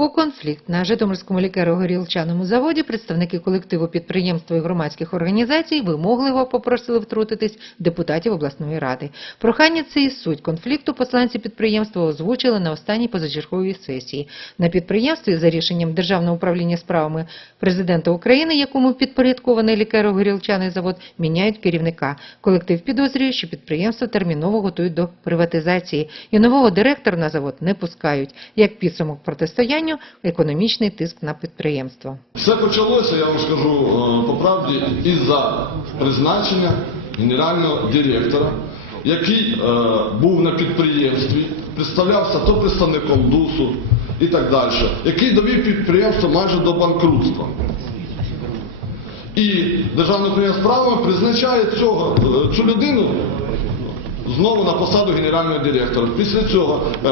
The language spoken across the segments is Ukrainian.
У конфлікт на Житомирському лікаро-горілчаному заводі представники колективу підприємства і громадських організацій вимогливо попросили втрутитись депутатів обласної ради. Прохання це і суть конфлікту посланці підприємства озвучили на останній позачерговій сесії. На підприємстві за рішенням Державного управління справами президента України, якому підпорядкований лікаро-горілчаний завод, міняють керівника. Колектив підозрює, що підприємство терміново готують до приватизації, і нового директора на завод не пускають. Як підсумок протистоянню, економічний тиск на підприємство. Все почалося, я вам скажу е, по правді, із-за призначення генерального директора, який е, був на підприємстві, представлявся то представником ДУСу і так далі, який довів підприємство майже до банкрутства. І Державне управління справами призначає цього, е, цю людину знову на посаду генерального директора. Після цього е,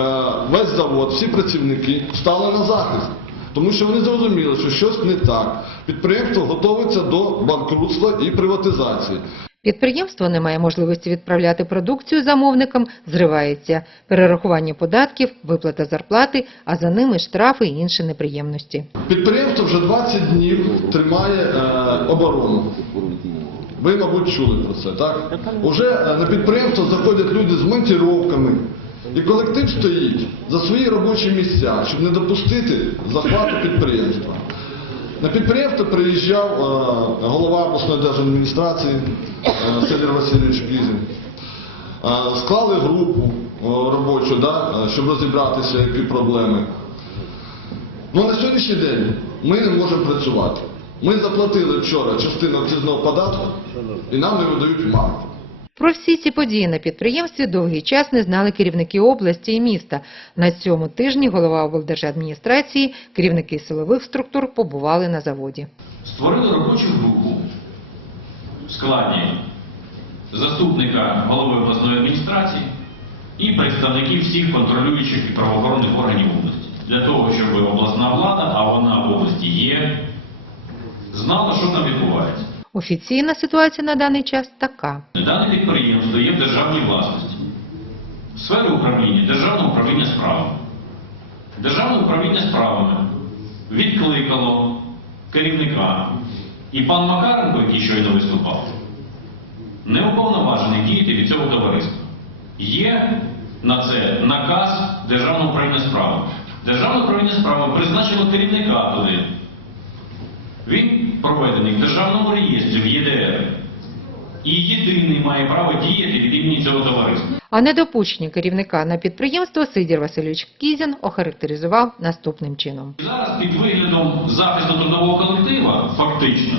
весь завод, всі працівники стали на захист. Тому що вони зрозуміли, що щось не так. Підприємство готується до банкрутства і приватизації. Підприємство не має можливості відправляти продукцію замовникам, зривається перерахування податків, виплата зарплати, а за ними штрафи і інші неприємності. Підприємство вже 20 днів тримає е, оборону. Ви, мабуть, чули про це, так? Уже е, на підприємство заходять люди з монтіровками. І колектив стоїть за свої робочі місця, щоб не допустити захвату підприємства. На підприємство приїжджав е, голова обласної держадміністрації Федір Васильович Кізін. Е, Склали групу робочу, да, щоб розібратися, які проблеми. Ну на сьогоднішній день ми не можемо працювати. Ми заплатили вчора частину акцизного податку і нам не видають марку. Про всі ці події на підприємстві довгий час не знали керівники області і міста. На цьому тижні голова облдержадміністрації, керівники силових структур побували на заводі. Створили робочу групу в складі заступника голови обласної адміністрації і представників всіх контролюючих і правоохоронних органів області. Для того, щоб обласна влада, а вона в області є, знала, що там відбувається. Офіційна ситуація на даний час така. Дане підприємство є в державній власності. Сфери управління Державне управління справами. Державне управління справами відкликало керівника. І пан Макаренко, який щойно виступав, не уповноважений діяти від цього товариства. Є на це наказ Державного управління справами. Державне управління справами призначило керівника туди. Він проведений в державному реєстрі в ЄДР. І єдиний має право діяти від імені цього товариства. А недопущення керівника на підприємство Сидір Васильович Кізін охарактеризував наступним чином. Зараз під виглядом захисту трудового колектива фактично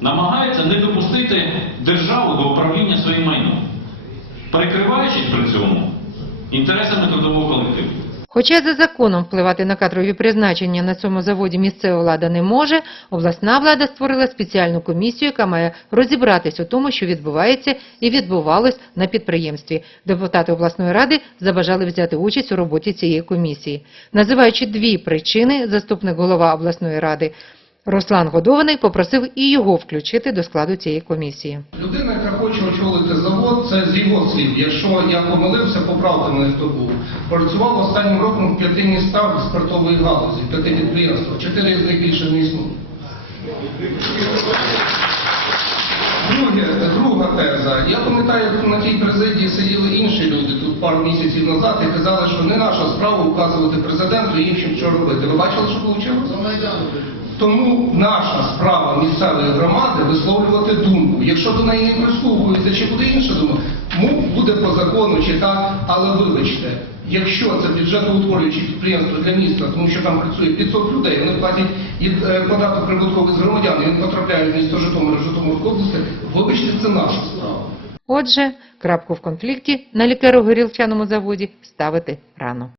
намагається не допустити державу до управління своїм майном, перекриваючись при цьому інтересами трудового колективу. Хоча за законом впливати на кадрові призначення на цьому заводі місцева влада не може, обласна влада створила спеціальну комісію, яка має розібратись у тому, що відбувається і відбувалось на підприємстві. Депутати обласної ради забажали взяти участь у роботі цієї комісії. Називаючи дві причини, заступник голова обласної ради Руслан Годований попросив і його включити до складу цієї комісії. Людина, яка хоче очолити завод, це з його слів. Якщо я помилився, поправте мене, хто був. Працював останнім роком в п'яти містах спиртової галузі, п'яти підприємствах. Чотири з них більше не існує. Друга теза. Я пам'ятаю, як на тій президії сиділи інші люди тут пару місяців назад і казали, що не наша справа вказувати президенту і іншим, що робити. Ви бачили, що вийшло? Тому наша справа місцевої громади висловлювати думку. Якщо до неї не прислухується, чи буде інша думка, ну буде по закону чи так, але вибачте, якщо це бюджетоутворююче підприємство для міста, тому що там працює 500 людей, вони платять е, податок прибутковий з громадян, і він потрапляє в місто Житомир, Житомирську область, вибачте, це наша справа. Отже, крапку в конфлікті на лікаро-горілчаному заводі ставити рано.